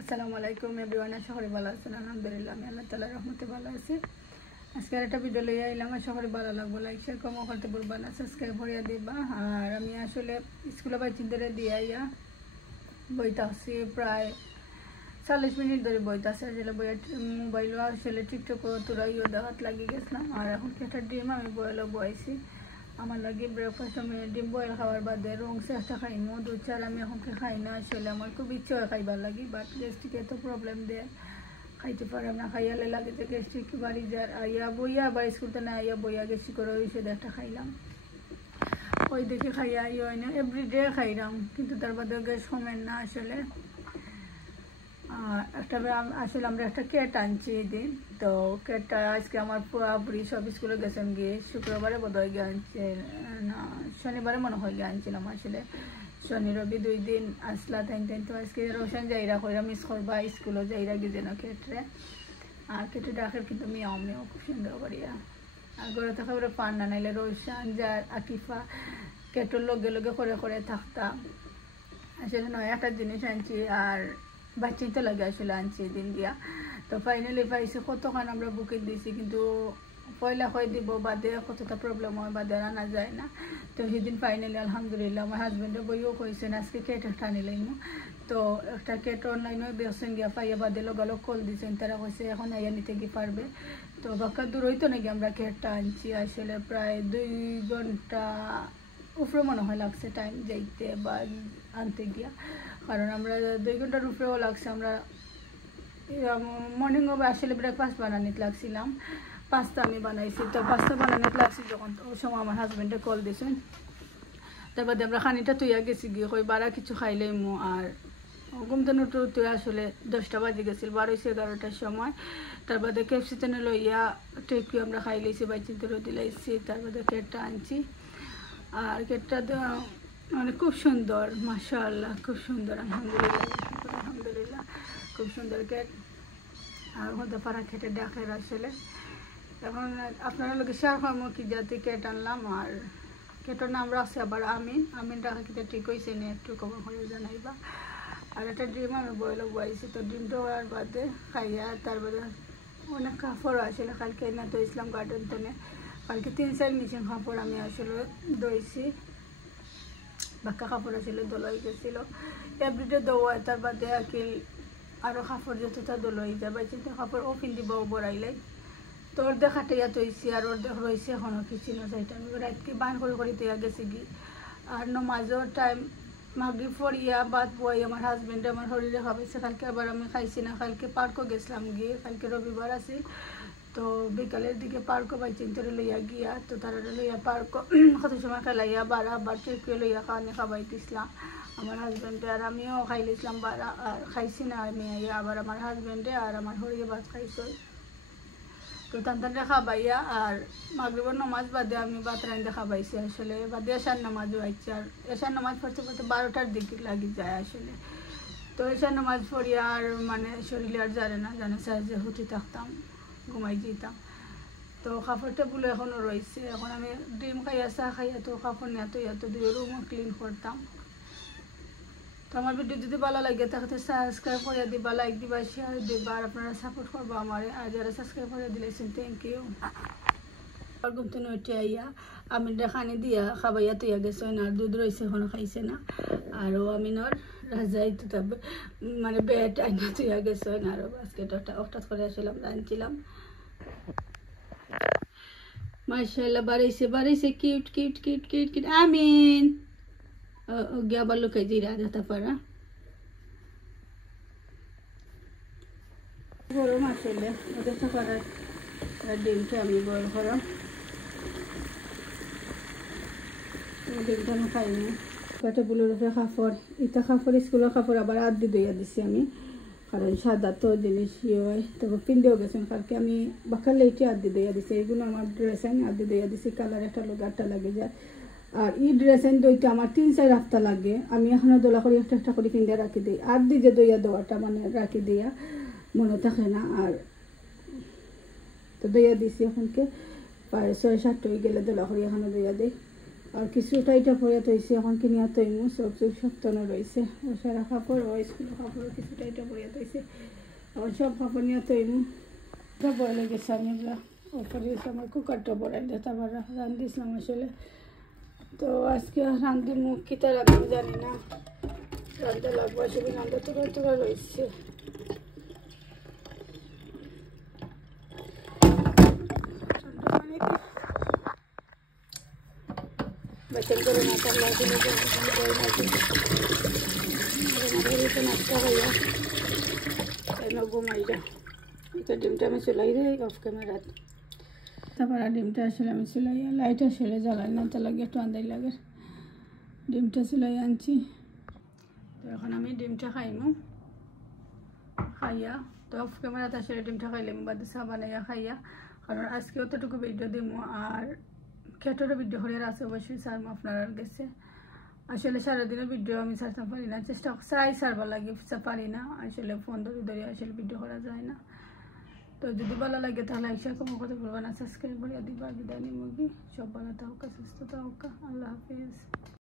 আসসালামু আলাইকুম এভরিওয়ান, আশা করি ভালো আছেন। আলহামদুলিল্লাহ আমি আল্লাহ তাআলার রহমতে ভালো আছি। আজকে একটা ভিডিও লইয়া আইলাম, আশা করি ভালো লাগবে। লাইক শেয়ার কমেন্ট করতে ভুলবা না, সাবস্ক্রাইব করিয়া দিবা। আর আমি আসলে স্কুলে বাচ্চাদের দিয়ে আইয়া বইতে আসছি, প্রায় 40 মিনিট ধরে বইতে আসে। আসলে বইয়ের মোবাইলও আসলে টিকটক তোরা দেখাত লাগি গেছিলাম। আর এখন একটা ডিম আমি বয়েলও বয়েছি আমার লাগে। ব্রেকফাস্ট আমি ডিম বয়েল খাওয়ার বাদে রং চেষ্টা খাইমো, দুধ চাল আমি এখনকে খাই না। আসলে আমার খুব ইচ্ছে হয় খাইবার লাগি, বাট গ্যাস্ট্রিক এত প্রবলেম দেয়, খাইতে পারে না। খাইয়ালে লাগে যে গ্যাস্ট্রিক বাড়ি যার। আইয়া বইয়া আবার স্কুলতে না আইয়া বইয়া গ্যাস্ট্রিক করে ওষুধ একটা খাইলাম, ওই দেখে খাইয়া আই হয় না। এভরিডে খাইলাম কিন্তু তার বাদে গ্যাস কমেন না আসলে। একটা আসলে আমরা একটা কেট আনছি এদিন, তো কেটটা আজকে আমার পুরি সব স্কুলে গেছেন গিয়ে শুক্রবারে বোধহয় গিয়ে আনছে না, শনিবারে মনে হয় গিয়ে আনছিলাম। আসলে শনি রবি 2 দিন আসলা তাই তো আজকে রোশন যাইরা কইরা মিস করবা স্কুলে যাইরা গিয়ে যেন কেটরে। আর কেটে ডাকের কিন্তু মেয়েও খুব সুন্দর করিয়া। আর ঘরে থাকা ওরা পান না, নাইলে রোশন যার আকিফা কেটোর লগে লগে করে করে থাকতাম। আসলে নয় একটা জিনিস আনছি আর বাচ্চাইতে লাগে আসলে আনছি দিন দিয়া। তো ফাইনালি পাইছি কতক্ষণ আমরা বুকিং দিয়েছি, কিন্তু পয়লা হয়ে দিব বাদে কতটা প্রবলেম হয় বাদে আনা যায় না। তো সেদিন ফাইনালি আলহামদুলিল্লাহ আমার হাজব্যান্ডের বইও কইছেন আজকে কেট একটা আনিলাম। তো একটা কেট অনলাইনে বেসন গিয়া পাইয়া বাদে লগালগ কল দিয়েছেন, তারা কইছে এখন আইয়া নিতে গিয়ে পারবে। তো বাক্কা দূর হইতো নাকি আমরা কেটটা আনছি। আসলে প্রায় 2 ঘন্টা উপরে মনে হয় লাগছে টাইম যাইতে বা আনতে গিয়া, কারণ আমরা 2 ঘন্টার উপরেও লাগছে। আমরা মর্নিং আসলে ব্রেকফাস্ট বানানিতে লাগছিলাম, পাস্তা আমি বানাইছি। তো পাস্তা বানানিতে লাগছি যখন ওই সময় আমার হাজব্যান্ডে কল দিয়েছেন। তারপরে আমরা খানিটা তুইয়া গেছি গিয়ে কই বারা কিছু খাইলেই মো। আর ঘুমতে তুই আসলে 10টা বাজে গেছিল, 12-11টার সময়। তারপরে ক্যাপসিতেনে লইয়া টেকি আমরা খাই লাইছি, বাইচিতে দিলাইছি। তারপরে কেটটা আনছি আর কেটটা মানে খুব সুন্দর, মাশাআল্লাহ খুব সুন্দর, আলহামদুলিল্লাহ খুব সুন্দর কেট। আর হতে পারা খেটে ডাকের আসলে এখন আপনারা লোকে শেয়ার করবো কি জাতি কেট আনলাম। আর কেটের নাম রাখছে আবার আমিন রাখা কিন্তু ঠিক হয়েছে নি, একটু কমন হয়ে জানাইবা। আর একটা ডিম আমি বইলে বইছি, তো ডিমটা হওয়ার বাদে খাইয়া তারপরে অনেক কাপড় আসলে কালকে না তো ইসলাম গার্ডেন থেকে কালকে 3-4 মিশন কাপড় আমি আসলে দইছি। বাক্কা কাপড় আসলে দোলাই গেছিল, এভরিডে দোয়া। তার বাদে আকিল আরও কাপড় যতটা দোলাই যাবে চিন্তা কাপড় ও পিন্দিব বড়াইলাই। তো অর্ধেক হাঁটাইয়া তৈছি আর অর্ধেক রয়েছে এখনও কিছু না চাইটা। আমি রাতকে বান করে তৈয়া গেছি গি। আর নমাজের টাইম মাগরিব পড়িয়া বাদ বই আমার হাজব্যান্ডে আমার শরীরে খাবাইছে। কালকে আবার আমি খাইছি না, কালকে পার্কও গেছিলাম গিয়ে, কালকে রবিবার আছে। তো বিকালের দিকে পার্কও বাই চিন্তরে লইয়া গিয়া, তো তারা লইয়া পার্ক কত সময় খেলাইয়া বারা আবার টেকে লইয়া খাবাইতেছিলাম আমার হাজব্যান্ডে। আর আমিও খাইলেছিলাম বারা, আর খাইছি না আমি আবার আমার হাজব্যান্ডে আর আমার শরীরে ভাত খাইছো। তো তান্তানটা খাবাইয়া আর মাগরিবের নামাজ বাদে আমি ভাত রান্ধে খাবাইছি। আসলে বাদে এশার নামাজও আইছে, আর এশার নামাজ পড়তে পড়তে 12টার দিকে লাগি যায় আসলে। তো এশার নামাজ পড়িয়া আর মানে শরীরে আর জানে সাহায্যে হতে থাকতাম, ঘুমাই যেতাম। তো কাপড়টা বলে এখনও রয়েছে। এখন আমি ডিম খাইয়া চা খাইয়া তো কাপড় নিয়ে তো 2 রুমও ক্লিন করতাম। তো আমার ভিডিও যদি ভালো লাগে তাহলে সাবস্ক্রাইব করে দিবা, লাইক দিবা, শেয়ার দিবা। আর আপনারা সাপোর্ট করবো আমার। আর যারা সাবস্ক্রাইব করে দিলেছেন থ্যাংক ইউ। আর ঘুমতে উঠে আইয়া আমি খানি দিয়া খাবাইয়া তৈয়া গেছে না, আর দুধ রয়েছে এখনো খাইছে না। আরও আমিনর রাজাই তো মানে বেড আইনা তৈয়া গেছে না। আরও বাস্কেট হঠাৎ করে আসলাম রাঁধছিলাম। মাশাআল্লাহ বাড়াইছে cute cute cute cute cute Amin গিয়ে আবার লুকাই দিয়ে রাজা পারা গরম আসলে ওদের করার ডিমটা আমি বড় করা ডিমটা আমি খাইনি। কটা বুলোর উপরে কাপড়, এটা কাপড় স্কুলের কাপড় আবার আদি দইয়া দিছি আমি, কারণ সাদা তো জিনিস ইয়ে হয়। তবে পিন্দেও গেছেন কালকে আমি বাঁকা লেটে আদি দইয়া দিছি। এগুলো আমার ড্রেস আমি আদি দইয়া দিছি, কালার একটা লোক একটা লাগে যায়। আর এই ড্রেস দইতে আমার 3-4 হপ্তাহ লাগে। আমি এখনও দোলা করে একটা করে কিনে রাখি দিই। আর দি যে দইয়া দেওয়াটা মানে রাখি দিয়া মনে থাকে না। আর তো দইয়া দিছি এখনকে প্রায় 6-7 হয়ে গেলে দোলা করে এখনও দইয়া দিই। আর কিছুটা এটা পরে তৈছে এখন কিনিয়া তৈমু সব চুপ সপ্তানো রয়েছে সারা কাপড় ও স্কুলের কাপড় কিছুটা এটা পরে তৈছে এখন সব কাপড় নিয়ে তৈমু সব বলে গেছে আমি এগুলা ওপরে আমার কুকারটা বড়াইলে তারপর রান্ধিছিলাম আসলে তো আজকে রান্ধি মুখ কিতা রাখবো জানি না রান্ধতে লাগবো আসলে রান্ধা তোরা রয়েছে বেতন করে না তার লাগে নাস্তা খাইয়া ঘুমাই যা এটা ডিমটা আমি চলাই দিই অফ ক্যামেরাত তারপর ডিমটা আসলে আমি চুলাই লাইট আসলে জ্বালাই না তার লাগে একটু আন্দাই লাগে ডিমটা চুলাই আনছি তো এখন আমি ডিমটা খাইমু খাইয়া তো অফ ক্যামেরাতে আসলে ডিমটা খাইলাম বাদে চা বানাইয়া খাইয়া কারণ আজকে অতটুকু ভিডিও দিমু আর খেটোরও ভিডিও হরিয়ার আছে অবশ্যই সারমু আপনারা গেছে আসলে সারাদিনের ভিডিও আমি ছাড়তে পারি না চেষ্টা চাই সারবার লাগে পারি না আসলে ফোন ধরে আসলে ভিডিও করা যায় না তো যদি ভালো লাগে তাহলে আইসা কোনো কথা বলবো না সাবস্ক্রাইব করে দিবা বিদায় নিমুগি সব ভালো থাকুক সুস্থ থাকুক আল্লাহ হাফিজ